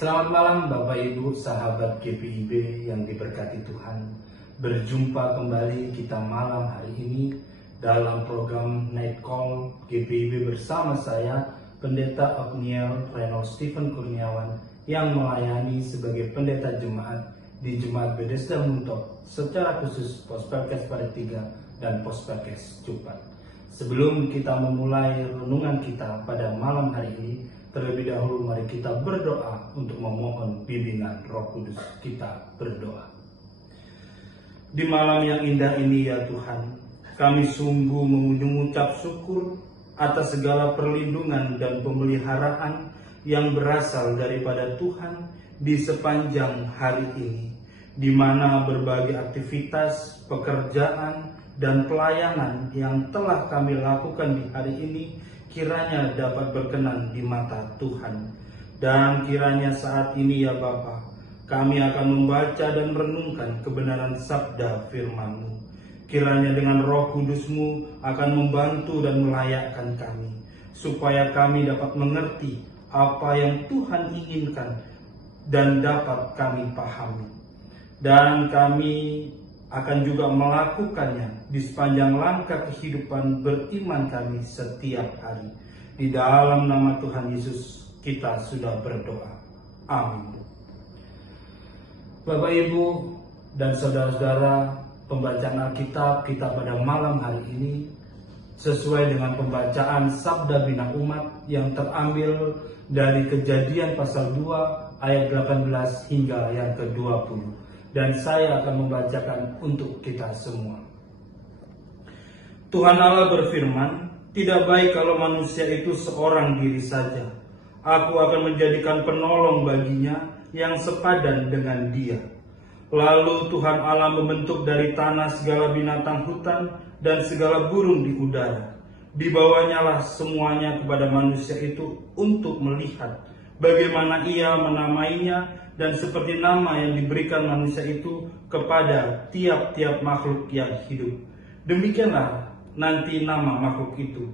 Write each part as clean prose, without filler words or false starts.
Selamat malam Bapak Ibu sahabat GPIB yang diberkati Tuhan. Berjumpa kembali kita malam hari ini dalam program Night Call GPIB bersama saya Pendeta Agniel Renald Stephen Kurniawan yang melayani sebagai pendeta jemaat di Jemaat Bethesda Muntok, secara khusus Posperkes Paritiga dan Posperkes Cupat. Sebelum kita memulai renungan kita pada malam hari ini, terlebih dahulu mari kita berdoa untuk memohon bimbingan Roh Kudus. Kita berdoa. Di malam yang indah ini ya Tuhan, kami sungguh mengucap syukur atas segala perlindungan dan pemeliharaan yang berasal daripada Tuhan di sepanjang hari ini, di mana berbagai aktivitas, pekerjaan, dan pelayanan yang telah kami lakukan di hari ini kiranya dapat berkenan di mata Tuhan. Dan kiranya saat ini ya Bapa, kami akan membaca dan merenungkan kebenaran sabda firman-Mu. Kiranya dengan Roh Kudus-Mu akan membantu dan melayakkan kami, supaya kami dapat mengerti apa yang Tuhan inginkan dan dapat kami pahami. Dan kami akan juga melakukannya di sepanjang langkah kehidupan beriman kami setiap hari. Di dalam nama Tuhan Yesus kita sudah berdoa. Amin. Bapak, Ibu, dan saudara-saudara, pembacaan Alkitab kita pada malam hari ini sesuai dengan pembacaan Sabda Bina Umat yang terambil dari Kejadian pasal 2 ayat 18 hingga yang ke-20. Dan saya akan membacakan untuk kita semua. Tuhan Allah berfirman, "Tidak baik kalau manusia itu seorang diri saja. Aku akan menjadikan penolong baginya yang sepadan dengan dia." Lalu Tuhan Allah membentuk dari tanah segala binatang hutan dan segala burung di udara. Dibawanyalah semuanya kepada manusia itu untuk melihat bagaimana ia menamainya, dan seperti nama yang diberikan manusia itu kepada tiap-tiap makhluk yang hidup. Demikianlah nanti nama makhluk itu.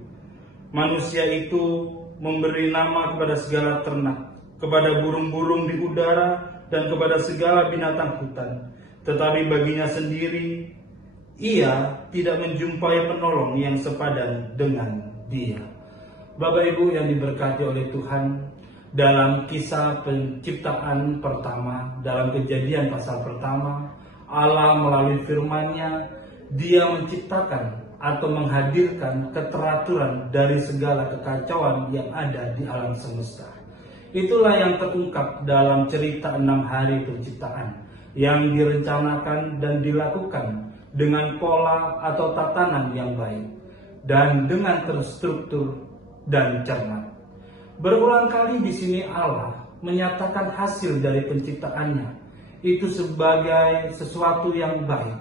Manusia itu memberi nama kepada segala ternak, kepada burung-burung di udara, dan kepada segala binatang hutan. Tetapi baginya sendiri, ia tidak menjumpai penolong yang sepadan dengan dia. Bapak Ibu yang diberkati oleh Tuhan, dalam kisah penciptaan pertama, dalam Kejadian pasal pertama, Allah melalui firman-Nya, Dia menciptakan atau menghadirkan keteraturan dari segala kekacauan yang ada di alam semesta. Itulah yang terungkap dalam cerita 6 hari penciptaan yang direncanakan dan dilakukan dengan pola atau tatanan yang baik dan dengan terstruktur dan cermat. Berulang kali di sini Allah menyatakan hasil dari penciptaannya itu sebagai sesuatu yang baik,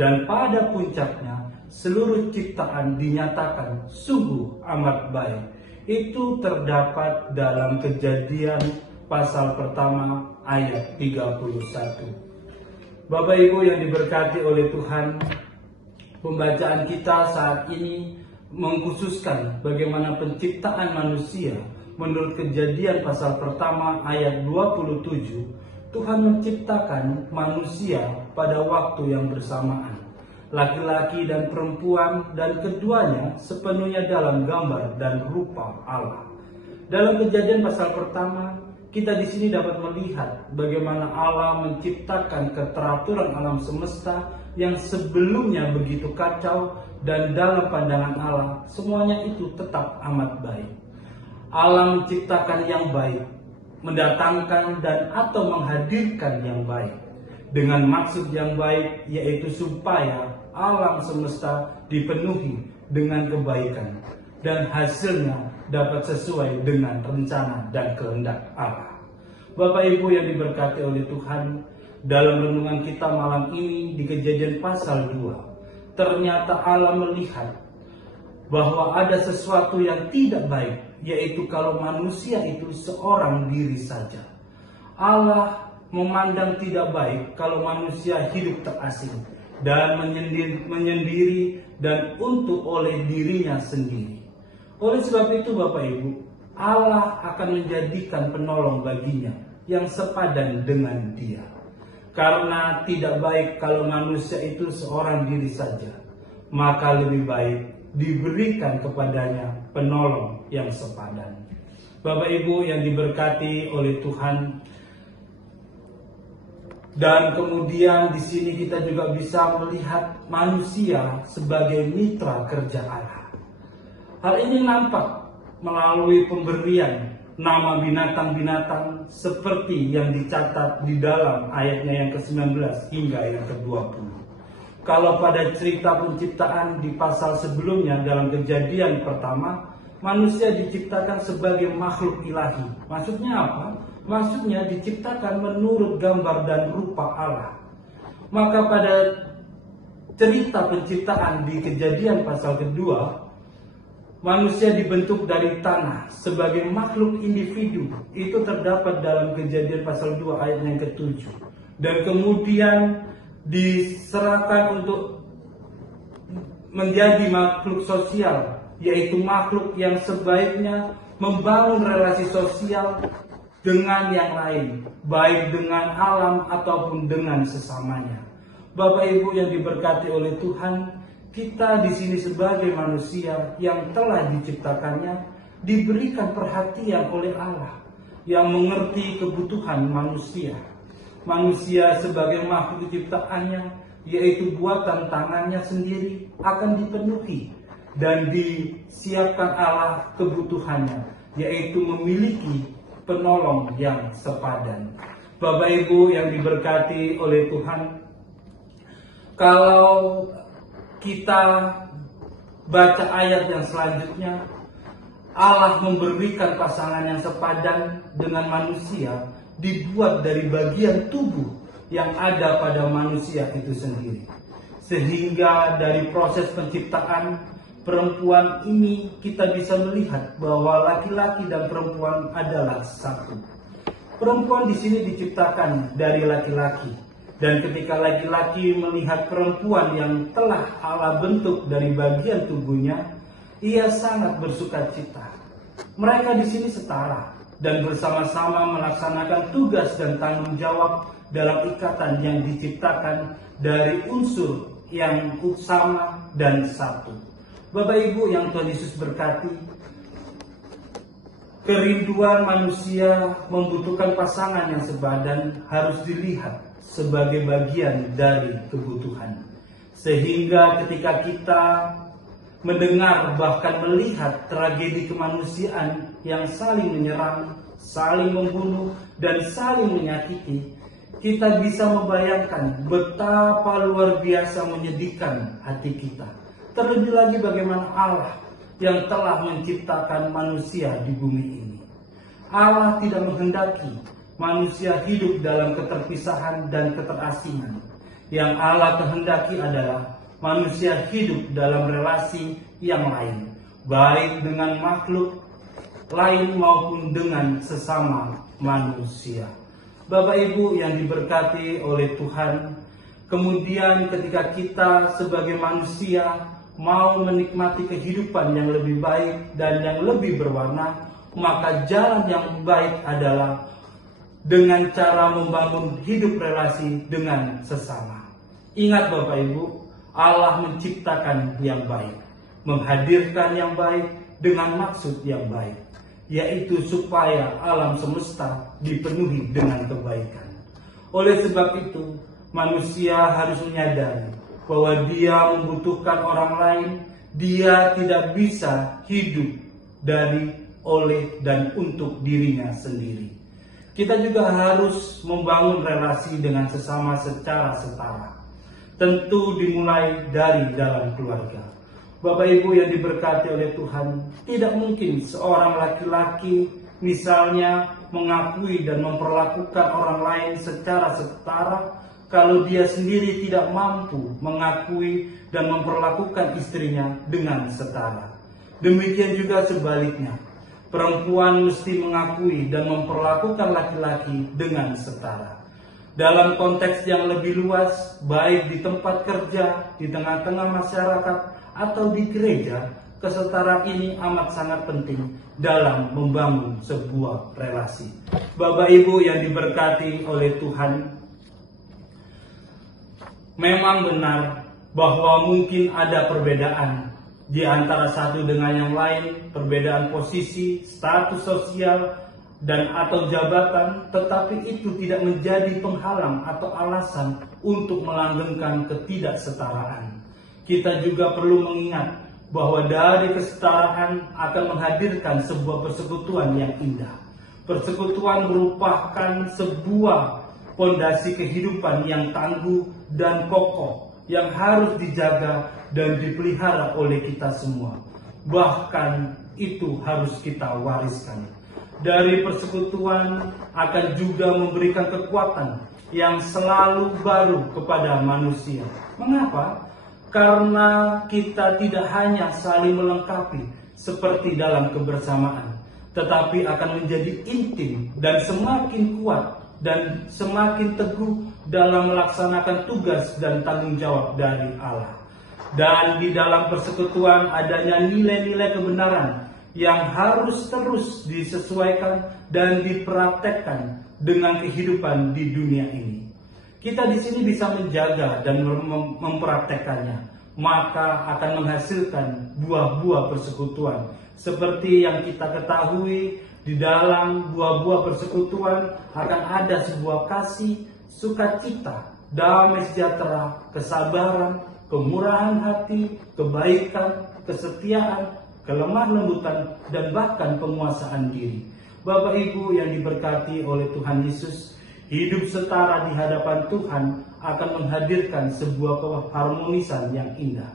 dan pada puncaknya seluruh ciptaan dinyatakan sungguh amat baik. Itu terdapat dalam Kejadian pasal pertama ayat 31. Bapak Ibu yang diberkati oleh Tuhan, pembacaan kita saat ini mengkhususkan bagaimana penciptaan manusia. Menurut Kejadian pasal pertama ayat 27, Tuhan menciptakan manusia pada waktu yang bersamaan, laki-laki dan perempuan, dan keduanya sepenuhnya dalam gambar dan rupa Allah. Dalam Kejadian pasal pertama, kita di sini dapat melihat bagaimana Allah menciptakan keteraturan alam semesta yang sebelumnya begitu kacau, dan dalam pandangan Allah semuanya itu tetap amat baik. Allah menciptakan yang baik, mendatangkan dan atau menghadirkan yang baik, dengan maksud yang baik, yaitu supaya alam semesta dipenuhi dengan kebaikan, dan hasilnya dapat sesuai dengan rencana dan kehendak Allah. Bapak Ibu yang diberkati oleh Tuhan, dalam renungan kita malam ini di Kejadian pasal 2, ternyata Allah melihat bahwa ada sesuatu yang tidak baik, yaitu kalau manusia itu seorang diri saja. Allah memandang tidak baik kalau manusia hidup terasing dan menyendiri dan untuk oleh dirinya sendiri. Oleh sebab itu Bapak Ibu, Allah akan menjadikan penolong baginya, yang sepadan dengan dia. Karena tidak baik kalau manusia itu seorang diri saja, maka lebih baik diberikan kepadanya penolong yang sepadan. Bapak Ibu yang diberkati oleh Tuhan, dan kemudian di sini kita juga bisa melihat manusia sebagai mitra kerja Allah. Hal ini nampak melalui pemberian nama binatang-binatang seperti yang dicatat di dalam ayatnya yang ke-19 hingga yang ke-20. Kalau pada cerita penciptaan di pasal sebelumnya dalam Kejadian pertama, manusia diciptakan sebagai makhluk ilahi. Maksudnya apa? Maksudnya diciptakan menurut gambar dan rupa Allah. Maka pada cerita penciptaan di Kejadian pasal kedua, manusia dibentuk dari tanah sebagai makhluk individu. Itu terdapat dalam Kejadian pasal 2 ayat yang ke-7. Dan kemudian diserahkan untuk menjadi makhluk sosial, yaitu makhluk yang sebaiknya membangun relasi sosial dengan yang lain, baik dengan alam ataupun dengan sesamanya. Bapak Ibu yang diberkati oleh Tuhan, kita di sini sebagai manusia yang telah diciptakannya diberikan perhatian oleh Allah yang mengerti kebutuhan manusia. Manusia sebagai makhluk ciptaannya, yaitu buatan tangannya sendiri, akan dipenuhi dan disiapkan Allah kebutuhannya, yaitu memiliki penolong yang sepadan. Bapak Ibu yang diberkati oleh Tuhan, kalau kita baca ayat yang selanjutnya, Allah memberikan pasangan yang sepadan dengan manusia dibuat dari bagian tubuh yang ada pada manusia itu sendiri. Sehingga dari proses penciptaan perempuan ini kita bisa melihat bahwa laki-laki dan perempuan adalah satu. Perempuan di sini diciptakan dari laki-laki. Dan ketika laki-laki melihat perempuan yang telah Allah bentuk dari bagian tubuhnya, ia sangat bersukacita. Mereka di sini setara dan bersama-sama melaksanakan tugas dan tanggung jawab dalam ikatan yang diciptakan dari unsur yang sama dan satu. Bapak Ibu yang Tuhan Yesus berkati, kerinduan manusia membutuhkan pasangan yang sepadan harus dilihat sebagai bagian dari kebutuhan. Sehingga ketika kita mendengar bahkan melihat tragedi kemanusiaan yang saling menyerang, saling membunuh, dan saling menyakiti, kita bisa membayangkan betapa luar biasa menyedihkan hati kita. Terlebih lagi bagaimana Allah yang telah menciptakan manusia di bumi ini. Allah tidak menghendaki manusia hidup dalam keterpisahan dan keterasingan. Yang Allah kehendaki adalah manusia hidup dalam relasi yang lain, baik dengan makhluk lain maupun dengan sesama manusia. Bapak Ibu yang diberkati oleh Tuhan, kemudian ketika kita sebagai manusia mau menikmati kehidupan yang lebih baik dan yang lebih berwarna, maka jalan yang baik adalah dengan cara membangun hidup relasi dengan sesama. Ingat Bapak Ibu, Allah menciptakan yang baik, menghadirkan yang baik dengan maksud yang baik, yaitu supaya alam semesta dipenuhi dengan kebaikan. Oleh sebab itu, manusia harus menyadari bahwa dia membutuhkan orang lain. Dia tidak bisa hidup dari, oleh, dan untuk dirinya sendiri. Kita juga harus membangun relasi dengan sesama secara setara. Tentu dimulai dari dalam keluarga. Bapak Ibu yang diberkati oleh Tuhan, tidak mungkin seorang laki-laki misalnya mengakui dan memperlakukan orang lain secara setara kalau dia sendiri tidak mampu mengakui dan memperlakukan istrinya dengan setara. Demikian juga sebaliknya, perempuan mesti mengakui dan memperlakukan laki-laki dengan setara. Dalam konteks yang lebih luas, baik di tempat kerja, di tengah-tengah masyarakat, atau di gereja, kesetaraan ini amat sangat penting dalam membangun sebuah relasi. Bapak Ibu yang diberkati oleh Tuhan, memang benar bahwa mungkin ada perbedaan di antara satu dengan yang lain, perbedaan posisi, status sosial, dan atau jabatan, tetapi itu tidak menjadi penghalang atau alasan untuk melanggengkan ketidaksetaraan. Kita juga perlu mengingat bahwa dari kesetaraan akan menghadirkan sebuah persekutuan yang indah. Persekutuan merupakan sebuah fondasi kehidupan yang tangguh dan kokoh, yang harus dijaga dan dipelihara oleh kita semua. Bahkan itu harus kita wariskan. Dari persekutuan akan juga memberikan kekuatan yang selalu baru kepada manusia. Mengapa? Karena kita tidak hanya saling melengkapi seperti dalam kebersamaan, tetapi akan menjadi intim dan semakin kuat dan semakin teguh dalam melaksanakan tugas dan tanggung jawab dari Allah. Dan di dalam persekutuan adanya nilai-nilai kebenaran yang harus terus disesuaikan dan dipraktekkan dengan kehidupan di dunia ini. Kita di sini bisa menjaga dan mempraktekkannya, maka akan menghasilkan buah-buah persekutuan. Seperti yang kita ketahui, di dalam buah-buah persekutuan akan ada sebuah kasih, sukacita, damai sejahtera, kesabaran, kemurahan hati, kebaikan, kesetiaan, kelemah lembutan, dan bahkan penguasaan diri. Bapak Ibu yang diberkati oleh Tuhan Yesus, hidup setara di hadapan Tuhan akan menghadirkan sebuah keharmonisan yang indah.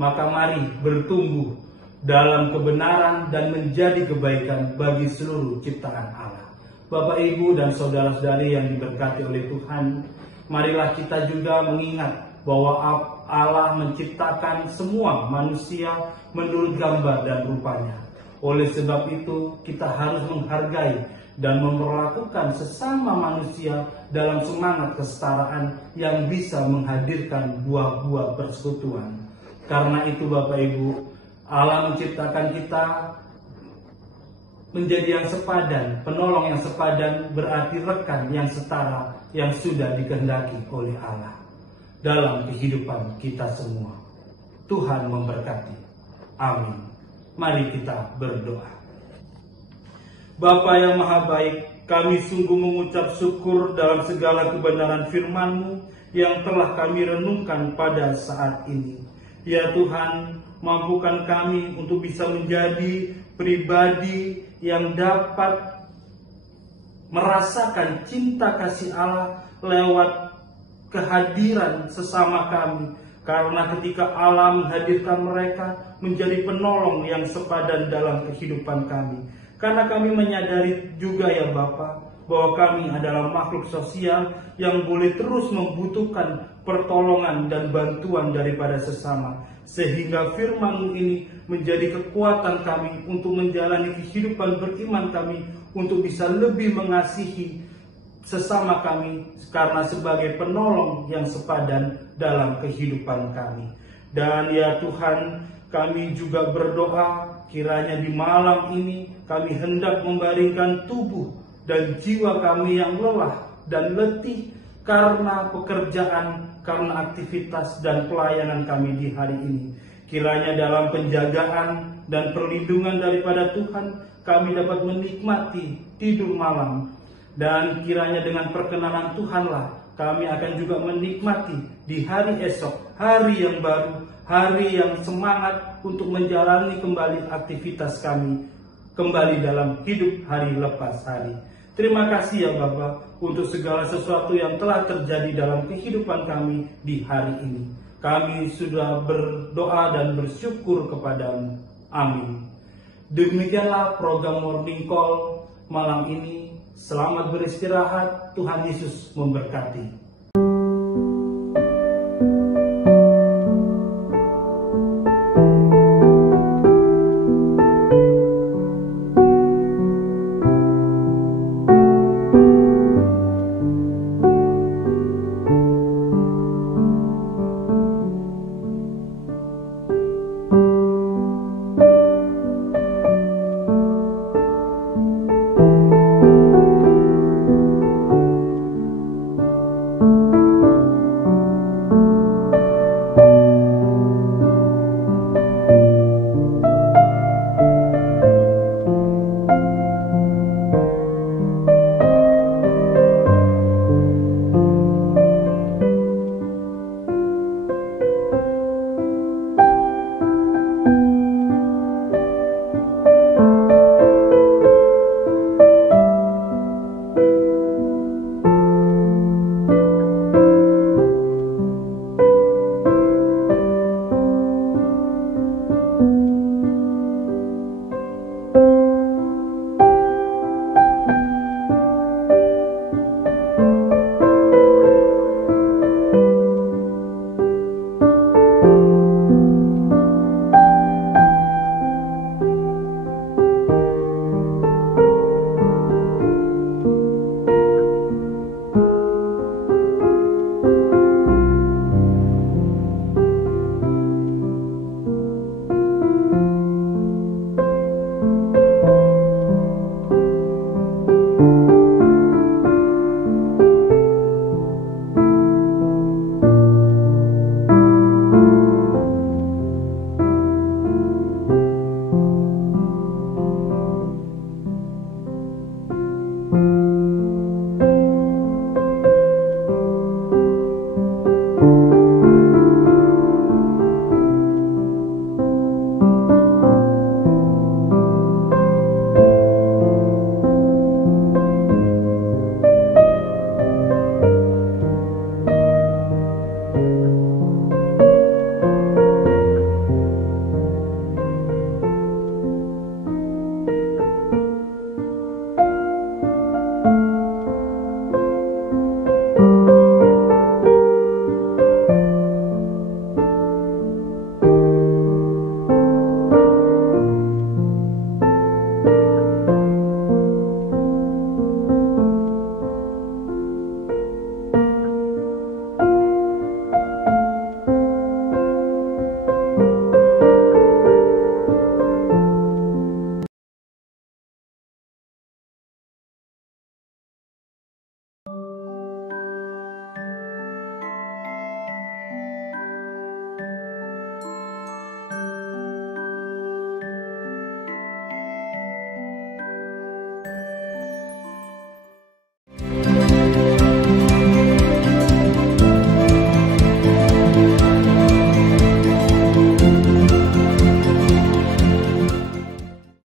Maka mari bertumbuh dalam kebenaran dan menjadi kebaikan bagi seluruh ciptaan Allah. Bapak Ibu dan saudara-saudari yang diberkati oleh Tuhan, marilah kita juga mengingat bahwa Allah menciptakan semua manusia menurut gambar dan rupanya. Oleh sebab itu, kita harus menghargai dan memperlakukan sesama manusia dalam semangat kesetaraan yang bisa menghadirkan buah-buah persekutuan. Karena itu Bapak Ibu, Allah menciptakan kita menjadi yang sepadan. Penolong yang sepadan berarti rekan yang setara yang sudah dikehendaki oleh Allah dalam kehidupan kita semua. Tuhan memberkati. Amin. Mari kita berdoa. Bapa yang maha baik, kami sungguh mengucap syukur dalam segala kebenaran firman-Mu yang telah kami renungkan pada saat ini. Ya Tuhan, mampukan kami untuk bisa menjadi pribadi yang dapat merasakan cinta kasih Allah lewat kehadiran sesama kami. Karena ketika Allah menghadirkan mereka menjadi penolong yang sepadan dalam kehidupan kami. Karena kami menyadari juga ya Bapa, bahwa kami adalah makhluk sosial yang boleh terus membutuhkan pertolongan dan bantuan daripada sesama. Sehingga firman-Mu ini menjadi kekuatan kami untuk menjalani kehidupan beriman kami, untuk bisa lebih mengasihi sesama kami karena sebagai penolong yang sepadan dalam kehidupan kami. Dan ya Tuhan, kami juga berdoa kiranya di malam ini kami hendak membaringkan tubuh dan jiwa kami yang lelah dan letih karena pekerjaan, karena aktivitas dan pelayanan kami di hari ini. Kiranya dalam penjagaan dan perlindungan daripada Tuhan kami dapat menikmati tidur malam. Dan kiranya dengan perkenanan Tuhanlah kami akan juga menikmati di hari esok, hari yang baru, hari yang semangat untuk menjalani kembali aktivitas kami, kembali dalam hidup hari lepas hari. Terima kasih ya Bapa untuk segala sesuatu yang telah terjadi dalam kehidupan kami di hari ini. Kami sudah berdoa dan bersyukur kepadamu. Amin. Demikianlah program Morning Call malam ini. Selamat beristirahat, Tuhan Yesus memberkati.